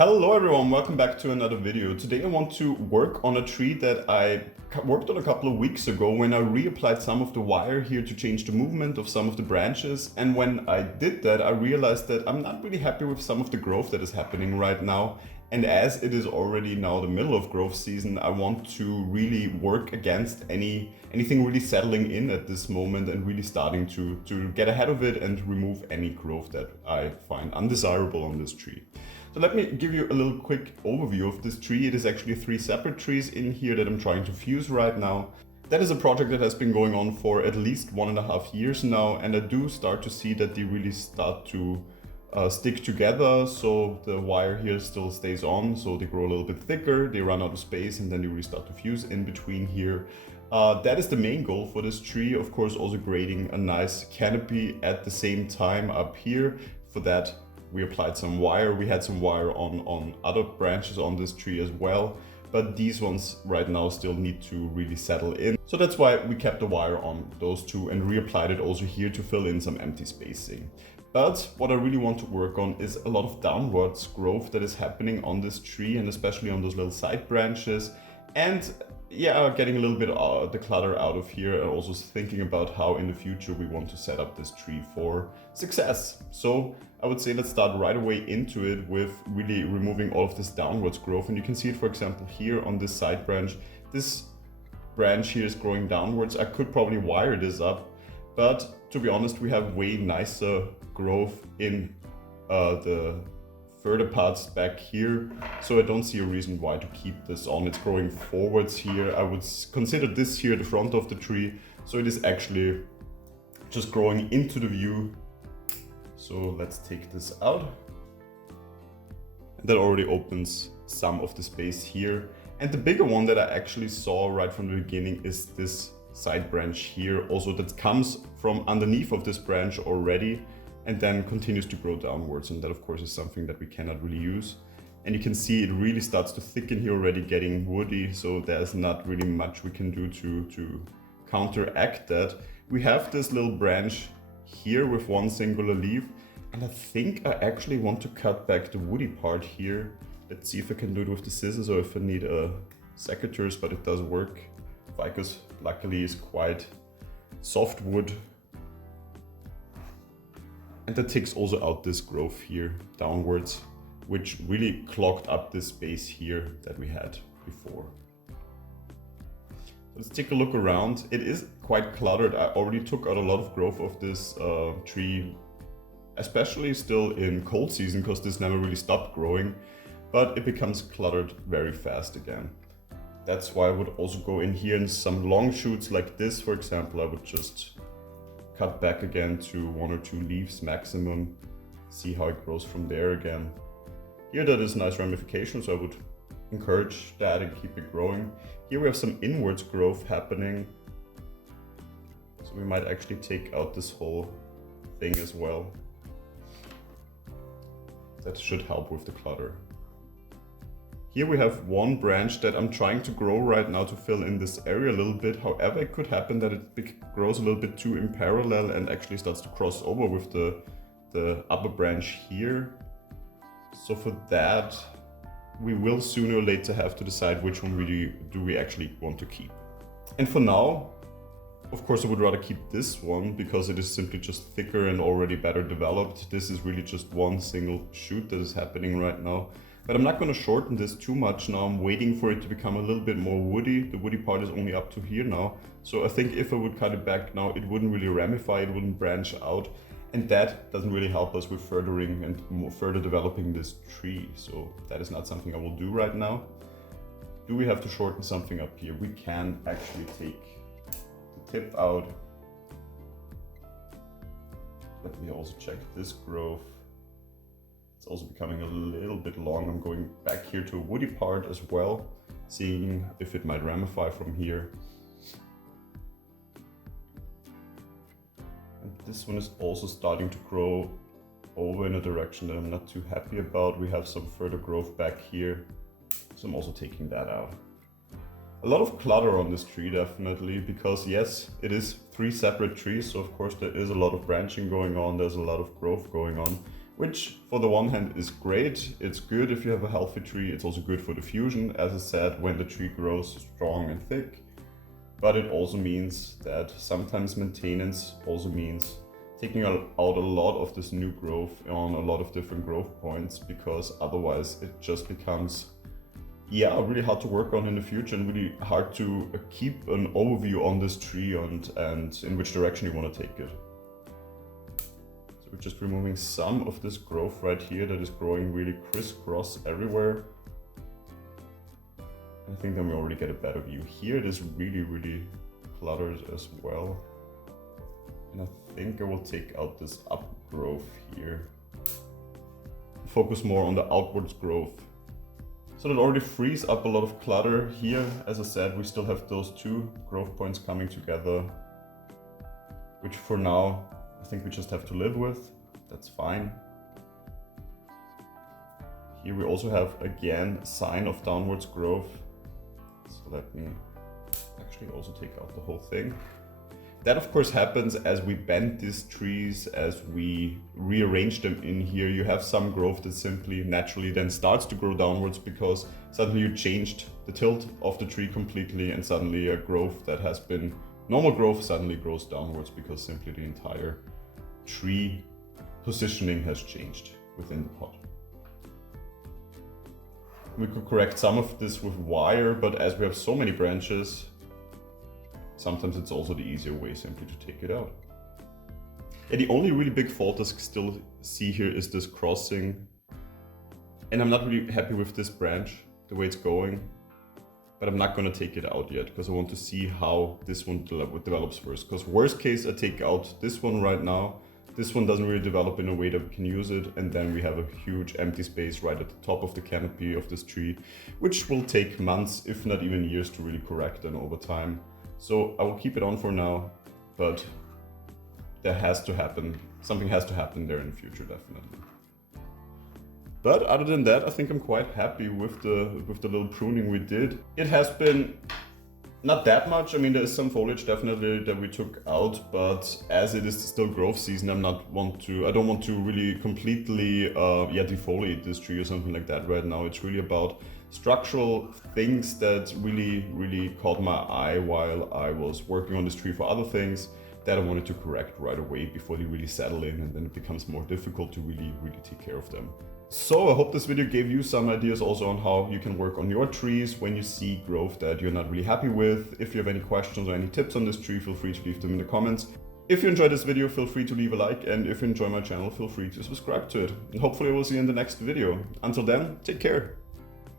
Hello everyone, welcome back to another video. Today I want to work on a tree that I worked on a couple of weeks ago when I reapplied some of the wire here to change the movement of some of the branches. And when I did that, I realized that I'm not really happy with some of the growth that is happening right now. And as it is already now the middle of growth season, I want to really work against anything really settling in at this moment and really starting to get ahead of it and remove any growth that I find undesirable on this tree. So let me give you a little quick overview of this tree. It is actually 3 separate trees in here that I'm trying to fuse right now. That is a project that has been going on for at least 1.5 years now, and I do start to see that they really start to stick together. So the wire here still stays on, so they grow a little bit thicker, they run out of space, and then they really start to fuse in between here. That is the main goal for this tree. Of course, also creating a nice canopy at the same time up here. For that, we applied some wire. We had some wire on other branches on this tree as well, but these ones right now still need to really settle in. So that's why we kept the wire on those two and reapplied it also here to fill in some empty spacing. But what I really want to work on is a lot of downwards growth that is happening on this tree, and especially on those little side branches. And yeah, getting a little bit the clutter out of here, and also thinking about how in the future we want to set up this tree for success. So I would say let's start right away into it with really removing all of this downwards growth. And you can see it, for example, here on this side branch. This branch here is growing downwards. I could probably wire this up, but to be honest, we have way nicer growth in the further parts back here, so I don't see a reason why to keep this on. It's growing forwards here. I would consider this here the front of the tree, so it is actually just growing into the view. So let's take this out. And that already opens some of the space here. And the bigger one that I actually saw right from the beginning is this side branch here, also that comes from underneath of this branch already, and then continues to grow downwards. And that of course is something that we cannot really use. And you can see it really starts to thicken here already, getting woody, so there's not really much we can do to counteract that. We have this little branch here with one singular leaf, and I think I actually want to cut back the woody part here. Let's see if I can do it with the scissors or if I need a secateurs, but it does work. Ficus luckily is quite soft wood. And that takes also out this growth here downwards, which really clogged up this space here that we had before. Let's take a look around. It is quite cluttered. I already took out a lot of growth of this tree, especially still in cold season, because this never really stopped growing, but it becomes cluttered very fast again. That's why I would also go in here in some long shoots like this, for example. I would just cut back again to 1 or 2 leaves maximum, see how it grows from there again. Here that is nice ramification, so I would encourage that and keep it growing. Here we have some inwards growth happening, so we might actually take out this whole thing as well. That should help with the clutter. Here we have one branch that I'm trying to grow right now to fill in this area a little bit. However, it could happen that it grows a little bit too in parallel and actually starts to cross over with the upper branch here. So for that, we will sooner or later have to decide which one do we actually want to keep. And for now, of course, I would rather keep this one because it is simply just thicker and already better developed. This is really just one single shoot that is happening right now. But I'm not going to shorten this too much now. I'm waiting for it to become a little bit more woody. The woody part is only up to here now. So I think if I would cut it back now, it wouldn't really ramify, it wouldn't branch out. And that doesn't really help us with furthering and further developing this tree. So that is not something I will do right now. Do we have to shorten something up here? We can actually take the tip out. Let me also check this growth. It's also becoming a little bit long. I'm going back here to a woody part as well, seeing if it might ramify from here. And this one is also starting to grow over in a direction that I'm not too happy about. We have some further growth back here, so I'm also taking that out. A lot of clutter on this tree definitely, because yes, it is 3 separate trees, so of course there is a lot of branching going on, there's a lot of growth going on, which for the one hand is great. It's good if you have a healthy tree. It's also good for the fusion, as I said, when the tree grows strong and thick. But it also means that sometimes maintenance also means taking out a lot of this new growth on a lot of different growth points, because otherwise it just becomes really hard to work on in the future and really hard to keep an overview on this tree and in which direction you want to take it. So we're just removing some of this growth right here that is growing really crisscross everywhere. I think then we already get a better view. Here it is really cluttered as well. And I think I will take out this up growth here. Focus more on the outwards growth. So that already frees up a lot of clutter here. As I said, we still have those two growth points coming together, which for now, I think we just have to live with. That's fine. Here we also have, again, a sign of downwards growth. So let me actually also take out the whole thing. That of course happens as we bend these trees, as we rearrange them in here. You have some growth that simply naturally then starts to grow downwards because suddenly you changed the tilt of the tree completely, and suddenly a growth that has been normal growth suddenly grows downwards because simply the entire tree positioning has changed within the pot. We could correct some of this with wire, but as we have so many branches, sometimes it's also the easier way simply to take it out. And the only really big fault I still see here is this crossing. And I'm not really happy with this branch, the way it's going. But I'm not going to take it out yet because I want to see how this one develops first. Because worst case, I take out this one right now. This one doesn't really develop in a way that we can use it. And then we have a huge empty space right at the top of the canopy of this tree, which will take months, if not even years, to really correct and over time. So I will keep it on for now, but there has to happen, something has to happen there in the future, definitely. But other than that, I think I'm quite happy with the little pruning we did. It has been not that much. I mean, there is some foliage definitely that we took out, but as it is still growth season, I don't want to really completely defoliate this tree or something like that right now. It's really about structural things that really caught my eye while I was working on this tree for other things that I wanted to correct right away before they really settle in, and then it becomes more difficult to really take care of them. So I hope this video gave you some ideas also on how you can work on your trees when you see growth that you're not really happy with. If you have any questions or any tips on this tree, feel free to leave them in the comments. If you enjoyed this video, feel free to leave a like, and if you enjoy my channel, feel free to subscribe to it. And hopefully I will see you in the next video. Until then, take care.